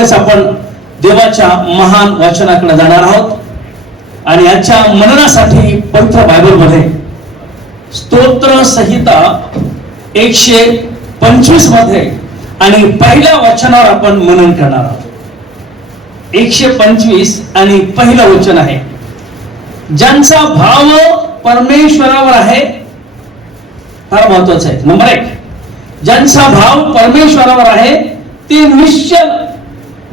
त्यावेळेस आपण देवाच्या महान वाचनाकडे जाणार आहोत. आणि याच्या मननासाठी पवित्र बायबलमध्ये स्तोत्र संहिता एकशे पंचवीसमध्ये आणि पहिल्या वचनावर आपण मनन करणार आहोत. एकशे पंचवीस आणि पहिलं वचन आहे. ज्यांचा भाव परमेश्वरावर आहे फार महत्वाचं आहे. नंबर एक ज्यांचा भाव परमेश्वरावर आहे ते निश्चल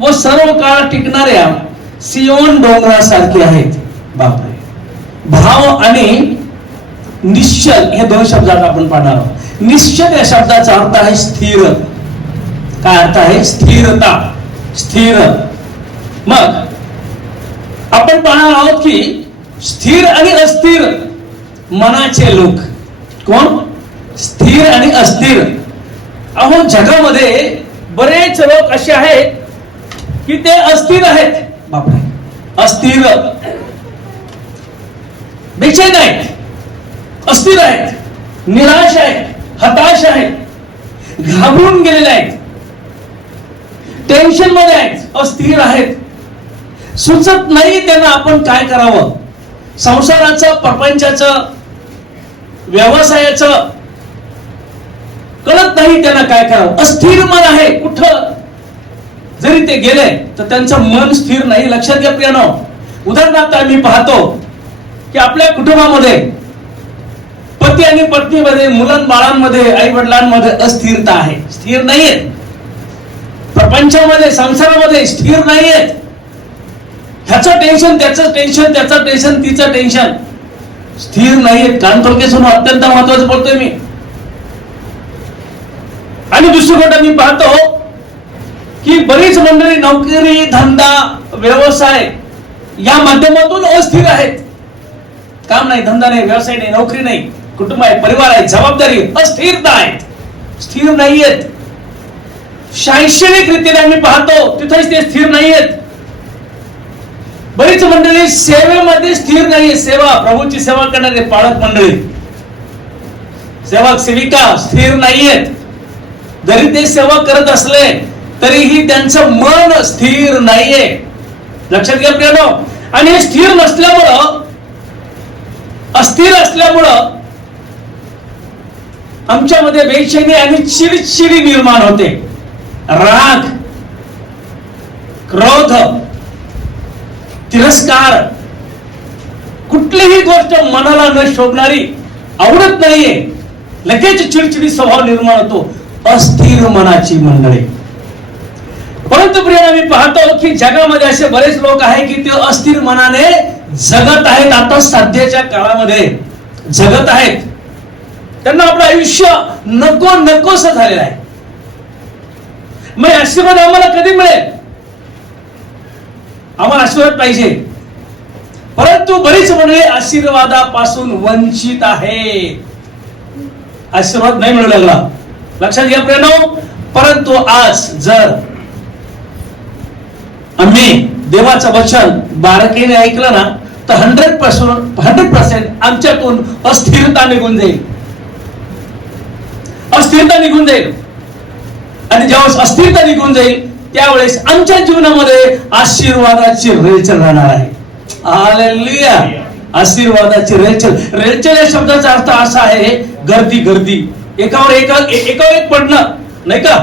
व सर्व काळ टिकणाऱ्या सियोन डोंगरासारखे आहेत. बापरे. भाव आणि निश्चल हे दोन शब्दात आपण पाहणार आहोत. निश्चल या शब्दाचा अर्थ आहे स्थिर. काय अर्थ आहे? स्थिरता. स्थिर. मग आपण पाहणार आहोत की स्थिर आणि अस्थिर मनाचे लोक. कोण? स्थिर आणि अस्थिर. अहो जगामध्ये बरेच लोक असे आहेत की ते अस्थिर आहेत. बापरे. अस्थिर. बेचैन आहेत अस्थिर आहेत. निराश आहेत. हताश आहेत. घाबरून गेलेले आहेत. टेन्शनमध्ये आहेत. अस्थिर आहेत. सुचत नाही त्यांना आपण काय करावं. संसाराचं प्रपंचाचं व्यवसायाचं. कळत नाही त्यांना काय करावं. अस्थिर मन आहे. कुठं? जरी ते गेले तर त्यांचं मन स्थिर नाही. लक्षात घ्या प्रियानो उदाहरणार्थ आम्ही पाहतो की आपल्या कुटुंबामध्ये पती आणि पत्नीमध्ये मुलं बाळांमध्ये आई वडिलांमध्ये अस्थिरता आहे. स्थिर नाहीये. प्रपंचामध्ये संसारामध्ये स्थिर नाहीयेत ह्याचं टेन्शन त्याचं टेन्शन त्याचं टेन्शन तिचं टेन्शन स्थिर नाहीयेत कान थोडकेसून अत्यंत महत्वाचं बोलतोय मी. आणि दुसरी गोष्ट मी पाहतो ही बरीच मंडळी नोकरी धंदा व्यवसाय या माध्यमातून अस्थिर आहेत. काम नाही धंदा नाही व्यवसाय नाही नोकरी नाही कुटुंब आहे परिवार आहे जबाबदारी अस्थिरता आहेत स्थिर नाही आहेत शैक्षणिक रीतीने आम्ही पाहतो तिथेच ते स्थिर नाही आहेत बरीच मंडळी सेवेमध्ये स्थिर नाहीये सेवा प्रभूची सेवा करणारे पाळक मंडळी. सेवक सेविका स्थिर नाहीयेत. जरी ते सेवा करत असले तरीही त्यांचं मन स्थिर नाहीये. लक्षात घ्या प्रियानो आणि हे स्थिर नसल्यामुळं अस्थिर असल्यामुळं आमच्यामध्ये बेचैनी आणि चिडचिडी निर्माण होते. राग क्रोध तिरस्कार कुठलीही गोष्ट मनाला न शोभणारी आवडत नाहीये. लगेच चिडचिडी स्वभाव निर्माण होतो. अस्थिर मनाची मंडळी. परंतु प्रिया मी पाहतो की जगामध्ये असे बरेच लोक आहे की ते अस्थिर मनाने जगत आहेत. आता सध्याच्या काळामध्ये जगत आहेत. त्यांना आपलं आयुष्य नको नकोस झालेलं आहे. मग आशीर्वाद आम्हाला कधी मिळेल? आम्हाला आशीर्वाद पाहिजे. परंतु बरीच मंडळी आशीर्वादापासून वंचित आहे. आशीर्वाद नाही मिळू लागला. लक्षात घ्या प्रेनो परंतु आज जर आम्ही देवाचं वचन बारकेने ऐकलं ना तर हंड्रेड पर्सेंट हंड्रेड पर्सेंट आमच्यातून अस्थिरता निघून जाईल. अस्थिरता निघून जाईल. आणि ज्यावेळेस अस्थिरता निघून जाईल त्यावेळेस आमच्या जीवनामध्ये आशीर्वादाची रेचल राहणार आहे. आशीर्वादाची रेचल. रेचल या शब्दाचा अर्थ असा आहे गर्दी गर्दी. एकावर एका एकावर एक पडणं. नाही का?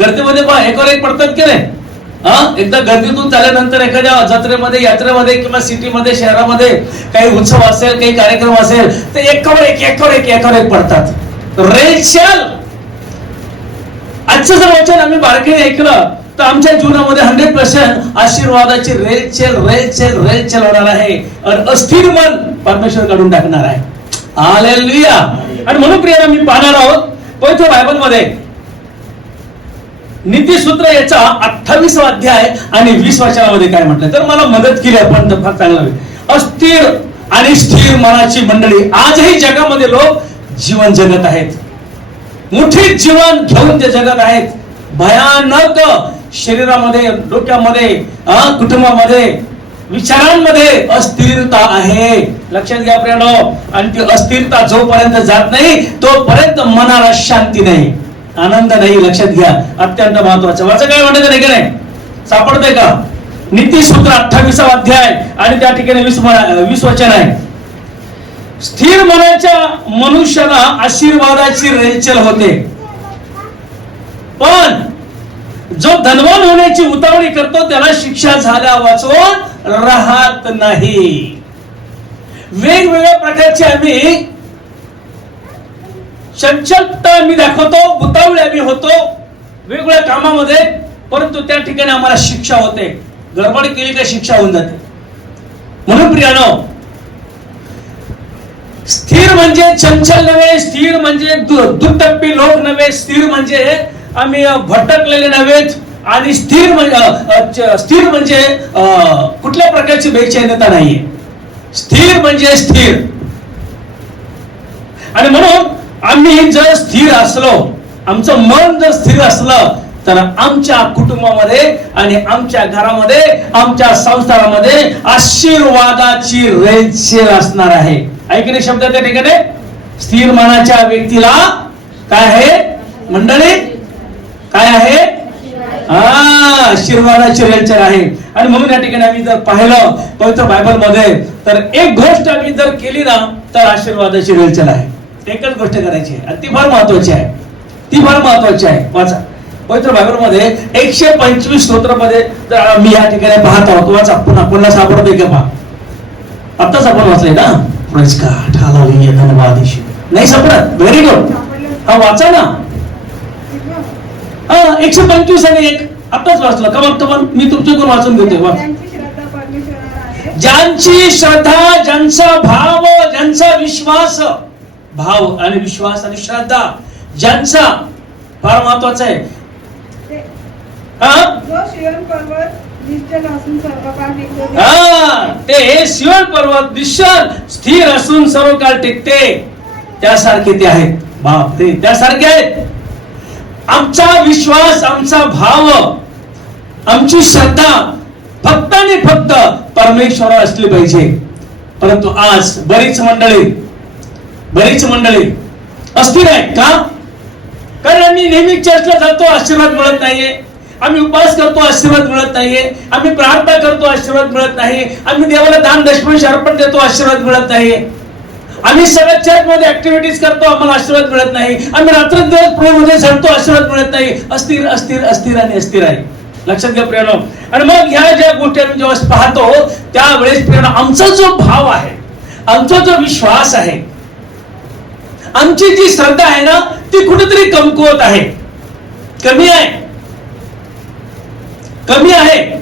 गर्दीमध्ये पहा एकावर एक पडतात की नाही? एकदा गर्दीतून झाल्यानंतर एखाद्या जत्रेमध्ये यात्रेमध्ये किंवा सिटीमध्ये शहरामध्ये काही उत्सव असेल काही कार्यक्रम असेल तर एकावर एक एकावर एक एकावर एक पडतात. रेशल आजचं जर वचन आम्ही बारकाईने ऐकलं तर आमच्या जीवनामध्ये हंड्रेड पर्सेंट आशीर्वादाची रेलचेल रेलचेल रेलचेल होणार आहे. आणि अस्थिर मन परमेश्वर काढून टाकणार आहे. हालेलुया आणि म्हणून प्रिया मी पाहणार आहोत पवित्र बायबलमध्ये नीतीसूत्र याचा अठ्ठावीस अध्याय आणि वीस वाचनामध्ये काय म्हटलं? तर मला मदत केली आपण तर फार चांगलं होईल. अस्थिर आणि स्थिर मनाची मंडळी आजही जगामध्ये लोक जीवन जगत आहेत. मोठे जीवन घेऊन ते जगत आहेत भयानक शरीरामध्ये डोक्यामध्ये अं, कुटुंबामध्ये विचारांमध्ये अस्थिरता आहे. लक्षात घ्या प्रियानो आणि ती अस्थिरता जोपर्यंत जात नाही तोपर्यंत मनाला शांती नाही. आनंद नाही लक्षात घ्या. अत्यंत महत्वाचं वाचं काय वाटत नाही की नाही? सापडतंय का? नीतीसूत्र अठ्ठावीसावा अध्याय आणि त्या ठिकाणी वीस वीस वचन आहे. स्थिर मनाच्या मनुष्याला आशीर्वादाची रेलचेल होते. पण जो धनवान होण्याची उतावणी करतो त्याला शिक्षा झाल्या वाचून राहत नाही. वेगवेगळ्या प्रकारचे आम्ही चंचलता आम्ही दाखवतो उतावळे आम्ही होतो वेगवेगळ्या कामामध्ये परंतु त्या ठिकाणी आम्हाला शिक्षा होते. गडबड केली तर शिक्षा होऊन जाते. म्हणून प्रियानो स्थिर म्हणजे चंचल नव्हे स्थिर म्हणजे दु- दुटप्पी लोक नव्हे स्थिर म्हणजे आम्ही भटकलेले नव्हेत आणि स्थिर म्हणजे स्थिर म्हणजे कुठल्या प्रकारची बेचैनता नाहीये. स्थिर म्हणजे स्थिर. आणि म्हणून आम्ही जर स्थिर असलो आमचं मन जर स्थिर असलं तर आमच्या कुटुंबामध्ये आणि आमच्या घरामध्ये आमच्या संसारामध्ये आशीर्वादाची रेलचेल असणार आहे. ऐकणे शब्द त्या ठिकाणी? स्थिर मनाच्या व्यक्तीला काय आहे? मंडळी काय आहे? हा आशीर्वादाची रेलचेल आहे. आणि म्हणून या ठिकाणी आम्ही जर पाहिलं पवित्र बायबलमध्ये तर एक गोष्ट आम्ही जर केली ना तर आशीर्वादाची रेलचर आहे. एकच गोष्ट करायची आहे. आणि ती फार महत्वाची आहे. ती फार महत्वाची आहे. वाचा. पवित्र बायबलमध्ये एकशे पंचवीस स्तोत्रामध्ये मी या ठिकाणी पाहत आहोत. वाचा. पुन्हा पुन्हा सापडतोय का पहा? आपण वाचले ना? धन्यवाद नाही सापडत. व्हेरी गुड हा वाचा ना. हा एकशे पंचवीस आणि एक. आत्ताच वाचलं. का कमान पण? मी तुमच्याकडून वाचून घेतोय. वाच. ज्यांची श्रद्धा ज्यांचा भाव ज्यांचा विश्वास भाव आणि विश्वास आणि श्रद्धा ज्यांचा फार महत्त्वाचा आहे. ते- हा? पर्वत निश्चल ते शिवण पर्वत दिशल स्थिर असून सर्व काळ टिकते. त्यासारखे ते आहेत. बापरे त्यासारखे आहेत. आमचा विश्वास आमचा भाव आमची श्रद्धा फक्त आणि फक्त परमेश्वरावर असली पाहिजे. परंतु आज बरीच मंडळी बरीच मंडळी अस्थिर आहे का? कारण आम्ही नेहमी चर्चला जातो आशीर्वाद मिळत नाहीये. आम्ही उपवास करतो आशीर्वाद मिळत नाहीये. आम्ही प्रार्थना करतो आशीर्वाद मिळत नाही आम्ही देवाला दान दशमेश अर्पण देतो आशीर्वाद मिळत नाही आम्ही सगळ्या चर्च मध्ये ऍक्टिव्हिटीज करतो आम्हाला आशीर्वाद मिळत नाही. आम्ही रात्रंदिवस प्रभूमध्ये झडतो आशीर्वाद मिळत नाही. अस्थिर अस्थिर अस्थिर आणि अस्थिर आहे. लक्षात घ्या प्रेरणा आणि मग ह्या ज्या गोष्टी आम्ही जेव्हा पाहतो त्यावेळेस प्रेरणा आमचा जो भाव आहे आमचा जो विश्वास आहे आमची जी श्रद्धा आहे ना ती कुठेतरी कमकुवत आहे. कमी आहे. कमी आहे.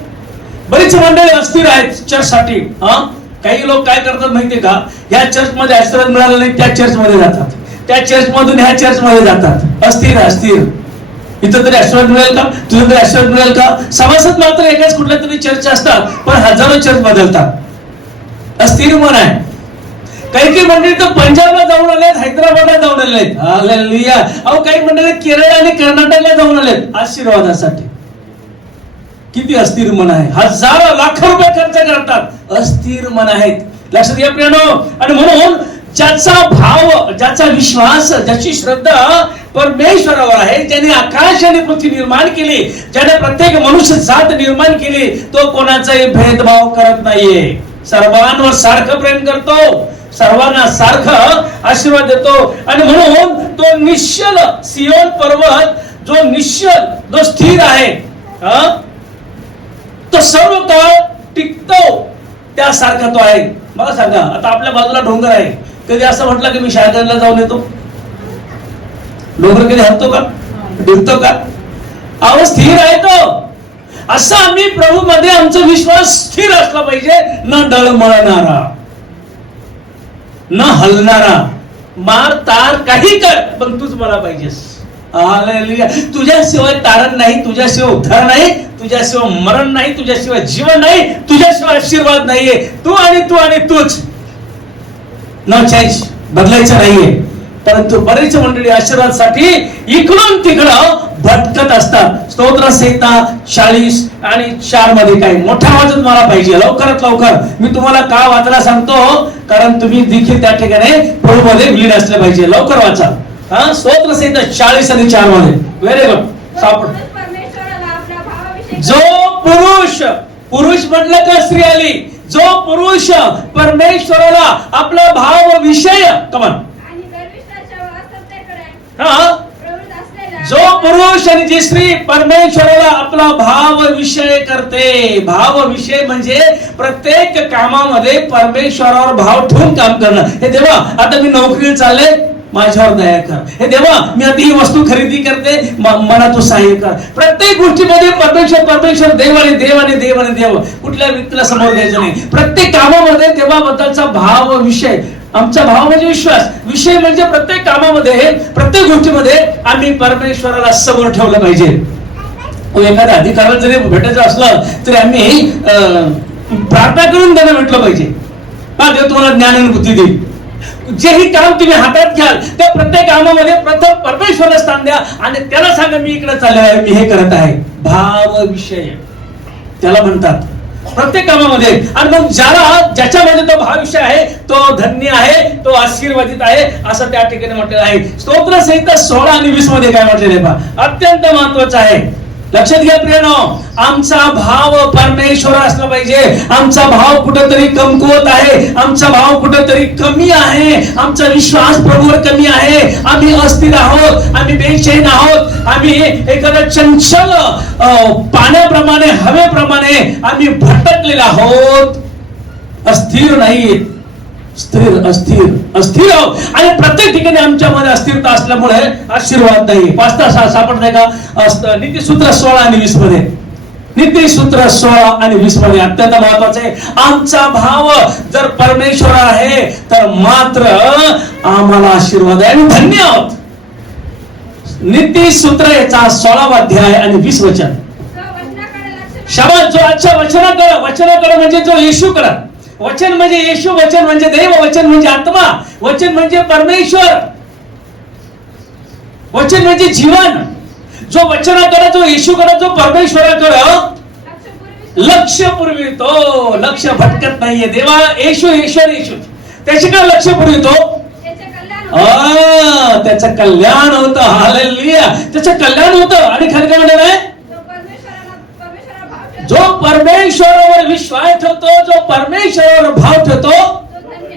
बरीच मंडळी अस्थिर आहेत चर्च साठी हा? काही लोक काय करतात माहितीये का? ह्या चर्च मध्ये आशीर्वाद मिळाला नाही त्या चर्च मध्ये जातात. त्या चर्च मधून ह्या चर्च मध्ये जातात. अस्थिर अस्थिर. इथं तरी आशीर्वाद मिळेल का? तुझं तरी आशीर्वाद मिळेल का? सभासद मात्र एकाच कुठल्या तरी चर्च असतात पण हजारो चर्च बदलतात. अस्थिर मन आहे. काही काही मंडळी तर पंजाबला जाऊन आलेत हैदराबादला जाऊन आलेत. अहो काही मंडळी केरळ आणि कर्नाटकला जाऊन आलेत. आशीर्वादासाठी. किती अस्थिर मन आहे. हजारो लाखो रुपये खर्च करतात. अस्थिर मन आहेत. लक्षात घ्या प्रियानो. आणि म्हणून ज्याचा भाव ज्याचा विश्वास ज्याची श्रद्धा परमेश्वरावर आहे ज्याने आकाश आणि पृथ्वी निर्माण केली ज्याने प्रत्येक मनुष्य जात निर्माण केली तो कोणाचाही भेदभाव करत नाहीये. सर्वांवर सारखं प्रेम करतो. सर्वांना सारखं आशीर्वाद देतो. आणि म्हणून तो निश्चल सियोन पर्वत जो निश्चल जो स्थिर आहे तो सर्व काळ टिकतो. त्यासारखा तो आहे. मला सांगा आता आपल्या बाजूला डोंगर आहे. कधी असं म्हटलं की मी शाळेला जाऊन येतो? डोंगर कधी हरतो का? डिरतो का? अहो स्थिर आहे तो. असं आम्ही प्रभू मध्ये आमचा विश्वास स्थिर असला पाहिजे न डळमळणारा न हलणारा. मार तार काही कर पण तूच मला पाहिजेस. तुझ्याशिवाय तारण नाही तुझ्याशिवाय उद्धार नाही तुझ्याशिवाय मरण नाही तुझ्याशिवाय जीवन नाही तुझ्याशिवाय आशीर्वाद नाहीये. तू आणि तू आणि तूच. न चेंज बदलायचं नाहीये. परंतु बरेच मंडळी आशीर्वादसाठी इकडून तिकडं भटकत असतात. स्तोत्र संहिता चाळीस आणि चारमध्ये काय मोठ्या आवाजात मला पाहिजे. लवकरात लवकर. मी तुम्हाला का वाचायला सांगतो? कारण तुम्ही देखील त्या ठिकाणी प्रभूमध्ये विलीन असले पाहिजे. लवकर वाचा. हा स्तोत्र संहिता चाळीस आणि चारमध्ये. व्हेरी गुड सापड. जो पुरुष पुरुष म्हटलं का स्त्री आली जो पुरुष परमेश्वराला आपला भाव विषय कमान जो पुरुष आणि जी स्त्री परमेश्वराला आपला भाव विषय करते. भाव विषय म्हणजे प्रत्येक कामामध्ये परमेश्वरावर भाव ठेवून काम करणं. हे देवा आता मी नोकरीला चालले माझ्यावर दया कर. हे देवा मी आता ही वस्तू खरेदी करते मला तू सहाय्य कर. प्रत्येक गोष्टीमध्ये परमेश्वर परमेश्वर देव आणि देव आणि देव. आणि देव कुठल्या व्यक्तीला समोर द्यायचं नाही. प्रत्येक कामामध्ये देवाबद्दलचा भाव विषय. आमचा भाव म्हणजे विश्वास. विषय म्हणजे प्रत्येक कामामध्ये प्रत्येक गोष्टीमध्ये आम्ही परमेश्वराला समोर ठेवलं पाहिजे. एखाद्या अधिकाराला जरी भेटायचं असलं तरी आम्ही अं, प्रार्थना करून त्यांना भेटलं पाहिजे. हा देव तुम्हाला ज्ञान आणि बुद्धी देईल. जेही काम तुम्ही हातात घ्याल त्या प्रत्येक कामामध्ये प्रथम परमेश्वराला स्थान द्या आणि त्याला सांगा मी इकडे चालले आहे मी हे करत आहे. भाव विषय त्याला म्हणतात प्रत्येक कामामध्ये. आणि मग ज्याला ज्याच्यामध्ये तो भाविष्य आहे तो धन्य आहे तो आशीर्वादित आहे असं त्या ठिकाणी म्हटलेलं आहे. स्तोत्र संहिता सोळा आणि वीसमध्ये काय म्हटलेलं आहे पहा? अत्यंत महत्वाचं आहे. लक्षात घ्या प्रियानो आमचा भाव परमेश्वर असला पाहिजे. आमचा भाव कुठंतरी कमकुवत आहे. आमचा भाव कुठंतरी कमी आहे. आमचा विश्वास प्रभूवर कमी आहे. आम्ही अस्थिर आहोत. आम्ही बेचैन आहोत. आम्ही एखाद्या चंचल पाण्याप्रमाणे हवेप्रमाणे आम्ही भटकलेला आहोत. अस्थिर नाही स्थिर अस्थिर अस्थिर आणि प्रत्येक ठिकाणी आमच्यामध्ये अस्थिरता असल्यामुळे आशीर्वाद नाही. पाचता सा सापडत आहे का? नीतिसूत्र सोळा आणि वीसमध्ये. नीतिसूत्र सोळा आणि वीसमध्ये अत्यंत महत्त्वाचे आहे. आमचा भाव जर परमेश्वर आहे तर मात्र आम्हाला आशीर्वाद आहे. आणि धन्य आहोत. नीतिसूत्र याचा सोळावा अध्याय आणि वीस वचन. शब्द जो अच्छा वचनाकडे वचनाकडे म्हणजे जो येशूकडे वचन म्हणजे येशू वचन म्हणजे देव वचन म्हणजे आत्मा वचन म्हणजे परमेश्वर. वचन म्हणजे जीवन. जो वचनाकडे जो येशूकडे जो परमेश्वराकडे लक्ष पुरवितो लक्ष भटकत नाहीये देवा. येशू ईश्वर येशू. त्याच्याकडे लक्ष पुरवितो त्याचे कल्याण होते. आ, त्याचं कल्याण होतं. हालेलुया त्याचं कल्याण होतं. आणि खाली काय म्हणलं नाही जो परमेश्वराला परमेश्वराला भाव ठेवतो, जो परमेश्वरावर विश्वास ठेवतो जो परमेश्वरावर भाव ठेवतो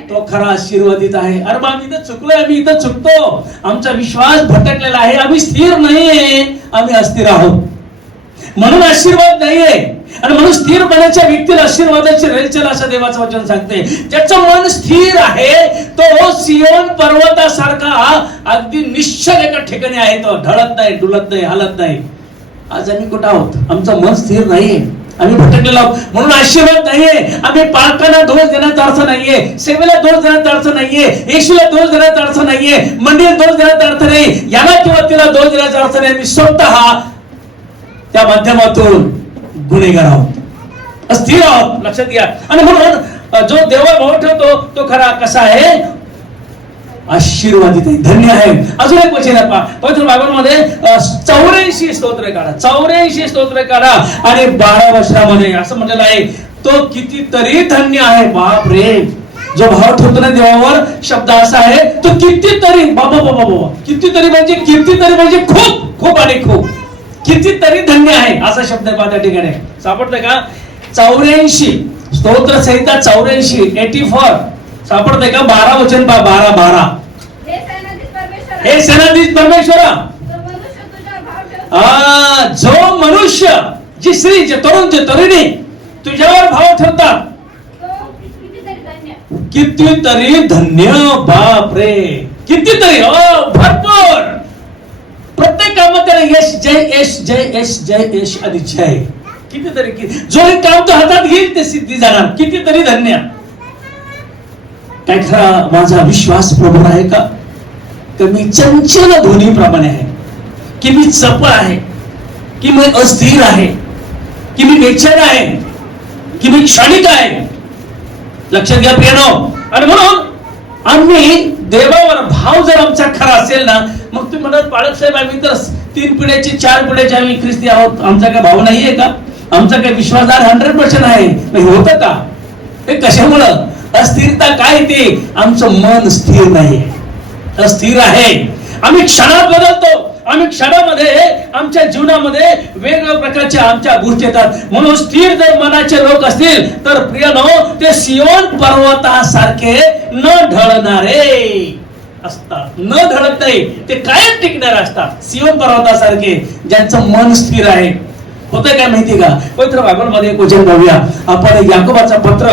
तो खरा आशीर्वादित आहे. अरे मग आम्ही इथं चुकलोय आम्ही इथं चुकतो. आमचा विश्वास भटकलेला आहे आम्ही स्थिर नाहीये आम्ही अस्थिर आहोत. म्हणून आशीर्वाद नाहीये. आणि म्हणून स्थिरपणाच्या व्यक्तीला आशीर्वादाची रेलचेल असं देवाचं वचन सांगते. ज्याचं मन स्थिर आहे तो सियोन पर्वतासारखा अगदी निश्चल एका ठिकाणी आहे. तो ढळत नाही डुलत नाही हालत नाही. आज आम्ही कुठं आहोत? आमचं मन स्थिर नाहीये. आम्ही भटकलेलो आहोत. म्हणून आशीर्वाद नाहीये. आम्ही पालकांना दोष देण्याचा अर्थ नाहीये. सेवेला दोष देण्याचा अर्थ नाहीये. येशूला दोष देण्याचा अर्थ नाहीये. मंदिर दोष देण्याचा अर्थ नाही. याला किंवा तिला दोष देण्याचा अर्थ नाही. मी स्वतः त्या माध्यमातून गुन्हेगार आहोत. स्थिर आहोत. लक्षात घ्या. आणि म्हणून जो देवा भाव ठेवतो तो खरा कसा आहे? आशीर्वादित आहे. धन्य आहे. अजून एक वचन आहे पवित्र बायबलमध्ये चौऱ्याऐंशी स्तोत्र काढा. चौऱ्याऐंशी स्तोत्र काढा. आणि बारा वर्षामध्ये असं म्हटलेलं आहे तो कितीतरी धन्य आहे. बाप रे जो भाव ठेवतो ना देवावर शब्द असा आहे तो कितीतरी बाबा बाबा बाबा कितीतरी म्हणजे कितीतरी म्हणजे खूप खूप आणि खूप. कितीतरी धन्य आहे असा शब्द आहे त्या ठिकाणी. सापडलं का? चौऱ्याऐंशी. स्तोत्र संहिता चौऱ्याऐंशी. एटी फोर सापडतंय का? बारा वचन पहा बारा बारा. हे सेनाधीश परमेश्वर जो मनुष्य जो स्त्री जे तरुण जे तरुणी तुझ्यावर भाव ठेवतात. तो कितीतरी धन्य. बाप रे कितीतरी अ, भरपूर. प्रत्येक कामात त्याला यश जय यश जय यश जय यश आणि जय. कितीतरी जो हे काम तो हातात घेईल ते सिद्धी जाणार. कितीतरी धन्य. काय खरा माझा विश्वास प्रभू आहे का? तर मी चंचल ध्वनीप्रमाणे आहे. की मी चपळ आहे. की मी अस्थिर आहे. की मी बेचैन आहे. की मी क्षणिक आहे. लक्षात घ्या प्रियनो. आणि म्हणून आम्ही देवावर भाव जर आमचा खरा असेल ना मग तुम्ही म्हणत पाळक साहेब आम्ही तर तीन पिढ्याचे चार पिढ्याचे आम्ही ख्रिस्ती आहोत. आमचा काय भाव नाहीये का? आमचा काय विश्वासदार हंड्रेड पर्सेंट आहे. होतं का? हे कशामुळं? अस्थिरता काय ते? आमचं मन स्थिर नाही. अस्थिर आहे. आम्ही क्षणात बदलतो. आम्ही क्षणामध्ये आमच्या जीवनामध्ये वेगवेगळ्या प्रकारच्या आमच्या गोष्टी येतात. म्हणून स्थिर जर मनाचे लोक असतील तर प्रियनो ते सियोन पर्वतासारखे न ढळणारे असतात. न ढळत नाही. ते कायम टिकणारे असतात. सियोन पर्वतासारखे ज्यांचं मन स्थिर आहे. होतंय काय माहिती का? पवित्र बायबलमध्ये एक वचन पाहूया आपण याकोबाचा पत्र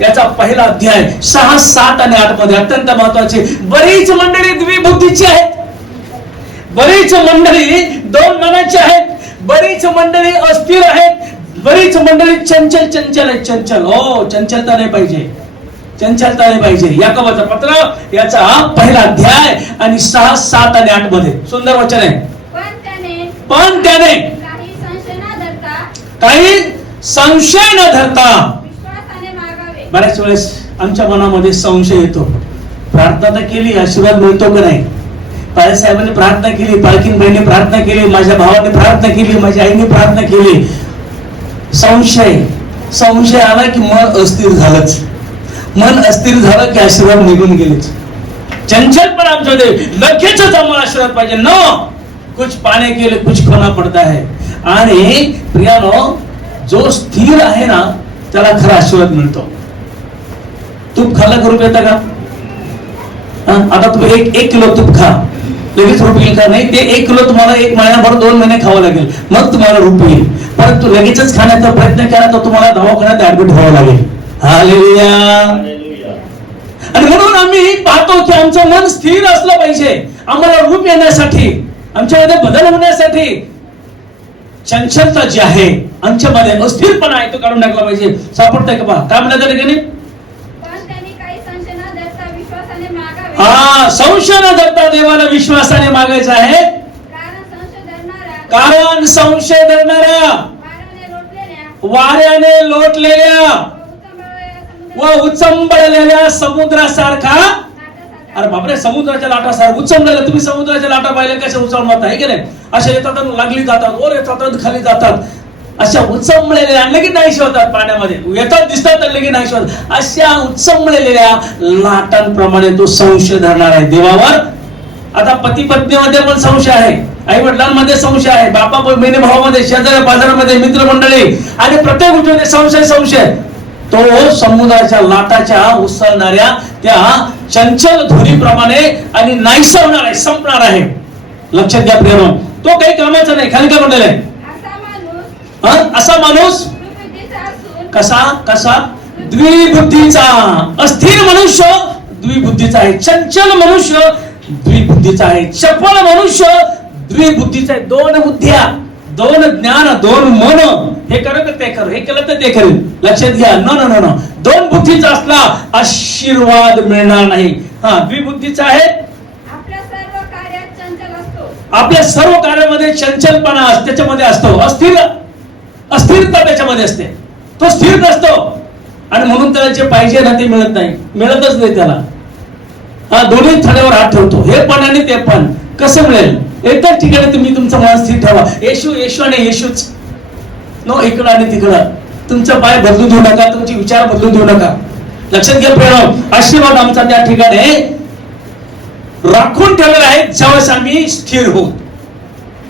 याचा पहिला अध्याय सहा सात आणि आठमध्ये अत्यंत महत्त्वाचे. बरीच मंडळी द्विबुद्धीची आहेत. बरीच मंडळी दोन मनाची आहेत. बरीच मंडळी अस्थिर आहेत. बरीच मंडळी चंचल चंचल आहेत. चंचल हो चंचलता नाही पाहिजे. चंचलता नाही पाहिजे. याकोबाचं पत्र याचा पहिला अध्याय आणि सहा सात आणि आठमध्ये. सुंदर वचन आहे. पण त्याने पण त्याने काही संशय न धरता काही संशय न धरता बऱ्याच वेळेस आमच्या मनामध्ये संशय येतो. प्रार्थना तर केली आशीर्वाद मिळतो का नाही? पायल साहेबांनी प्रार्थना केली पालखीन बहिणी प्रार्थना केली माझ्या भावाने प्रार्थना केली माझ्या आईने प्रार्थना केली. संशय संशय आला की मन अस्थिर झालंच. मन अस्थिर झालं की आशीर्वाद निघून गेलेच. चंचल पण आमच्यामध्ये लगेचच आम्हाला आशीर्वाद पाहिजे. न कुछ पाने के लिए कुछ खोना पडता है. आणि प्रियानो जो स्थिर आहे ना त्याला खरा आशीर्वाद मिळतो. तूप खाल्ला का रुपये येतं का? आता तुम्ही एक एक किलो तूप खा. लगेच रुपये येईल का? नाही ते एक किलो तुम्हाला एक महिन्याभर दोन महिने खावं लागेल. मग तुम्हाला रुपये येईल. परंतु लगेचच खाण्याचा प्रयत्न केला तर तुम्हाला दवाखान्यात ऍडमिट व्हावं लागेल. हालेलुया आणि म्हणून आम्ही पाहतो की आमचं मन स्थिर असलं पाहिजे. आम्हाला रूप येण्यासाठी आमच्यामध्ये बदल होण्यासाठी चंचलता जी आहे आमच्यामध्ये अस्थिरपणा आहे तो काढून टाकला पाहिजे. सापडतंय का पहा काय म्हणतात की त्यांनी मागावे. हा संशय न धरता देवाला विश्वासाने मागायचं आहे. कारण संशय धरणारा. कारण संशय धरणाऱ्या वाऱ्याने लोटलेल्या. व उचंबळलेल्या समुद्रासारखा अरे बापरे समुद्राच्या लाटा सार उचमलेल्या तुम्ही समुद्राच्या लाटा पाहिल्या कशा उचमतात आहे की नाही? अशा येतात लागली जातात वर येतात खाली जातात. अशा उचमलेल्या लगेच नाहीशी होतात पाण्यामध्ये. येतात दिसतात लगेच नाहीशी होतात अशा उचमलेल्या लाटांप्रमाणे तो संशय धरणार आहे देवावर. आता पती पत्नीमध्ये पण संशय आहे. आई वडिलांमध्ये संशय आहे. बापा बहिणी भावामध्ये शेजाऱ्या बाजारामध्ये मित्रमंडळी. आणि प्रत्येक गोष्टीमध्ये संशय संशय. तो समुद्राच्या लाटाच्या उसळणाऱ्या त्या चंचल धुरीप्रमाणे आणि नाहीसा होणार आहे संपणार आहे. लक्षात घ्या प्रेम तो काही कामाचा नाही खाली काय म्हणलेलं आहे असा माणूस? हा? कसा? कसा? द्विबुद्धीचा. अस्थिर मनुष्य द्विबुद्धीचा आहे. चंचल मनुष्य द्विबुद्धीचा आहे. चपळ मनुष्य द्विबुद्धीचा आहे. दोन बुद्ध्या दोन ज्ञान दोन मन. हे कर का ते कर? हे केलं तर ते करेल. लक्षात घ्या. न न न दोन बुद्धीचा असला आशीर्वाद मिळणार नाही. हा द्विबुद्धीचा आहे. आपल्या सर्व कार्यामध्ये चंचलपणा त्याच्यामध्ये असतो. अस्थिर अस्थिरता त्याच्यामध्ये असते. तो स्थिर नसतो. आणि म्हणून त्याला जे पाहिजे ना ते मिळत नाही. मिळतच नाही त्याला. हा दोन्ही थड्यावर हात ठेवतो. हे पण आणि ते पण. कसं मिळेल? एकाच ठिकाणी तुम्ही तुमचं मन स्थिर ठेवा. येशू येशू आणि येशूच. नो इकडं आणि तिकडं. तुमचं पाय बदलून देऊ नका तुमचे विचार बदलून देऊ नका. लक्षात घ्या प्रणव आशीर्वाद आमचा त्या ठिकाणी. राखून ठेवलेला आहे ज्यावेळेस आम्ही स्थिर होऊ.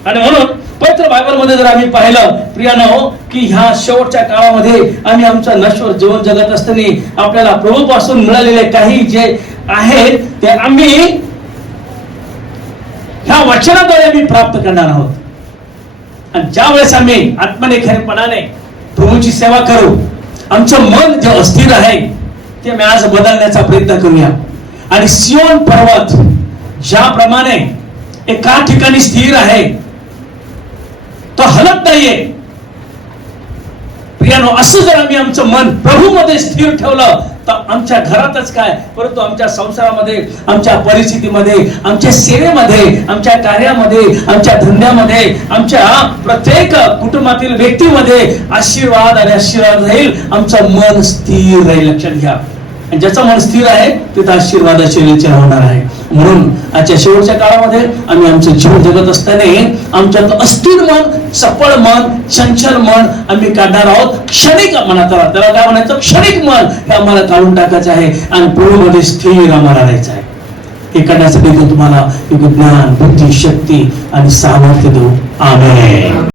आणि म्हणून पत्र बायबलमध्ये जर आम्ही पाहिलं प्रियानो हो की ह्या शेवटच्या काळामध्ये आम्ही आमचं नश्वर जीवन जगत असताना आपल्याला प्रभूपासून मिळालेले काही जे आहेत ते आम्ही ह्या वचनाद्वारे आम्ही प्राप्त करणार आहोत. आणि ज्या वेळेस आम्ही आत्मनिखरपणाने प्रभूची सेवा करू आमचं मन जे अस्थिर आहे ते आम्ही आज बदलण्याचा प्रयत्न करूया. आणि सियोन पर्वत ज्याप्रमाणे एका ठिकाणी स्थिर आहे तो हलत नाहीये. प्रियानो असं जर आम्ही आमचं मन प्रभूमध्ये स्थिर ठेवलं तर आमच्या घरातच काय? परंतु आमच्या संसारामध्ये आमच्या परिस्थितीमध्ये आमच्या सेवेमध्ये आमच्या कार्यामध्ये आमच्या धंद्यामध्ये आमच्या प्रत्येक कुटुंबातील व्यक्तीमध्ये आशीर्वाद आणि आशीर्वाद राहील आमचं मन स्थिर राहील. लक्षात घ्या. आणि ज्याचं मन स्थिर आहे तिथं आशीर्वादाचे विचार होणार आहे. म्हणून आजच्या शेवटच्या काळामध्ये आम्ही आमचं जीव जगत असताना आमच्यात अस्थिर मन चपळ मन चंचल मन आम्ही काढणार आहोत. क्षणिक मनात त्याला काय म्हणायचं? क्षणिक मन हे आम्हाला काढून टाकायचं आहे आणि पूर्वमध्ये स्थिर आम्हाला राहायचं आहे. हे करण्यासाठी तो तुम्हाला योग्य ज्ञान बुद्धी शक्ती आणि सामर्थ्य देऊ. आम्ही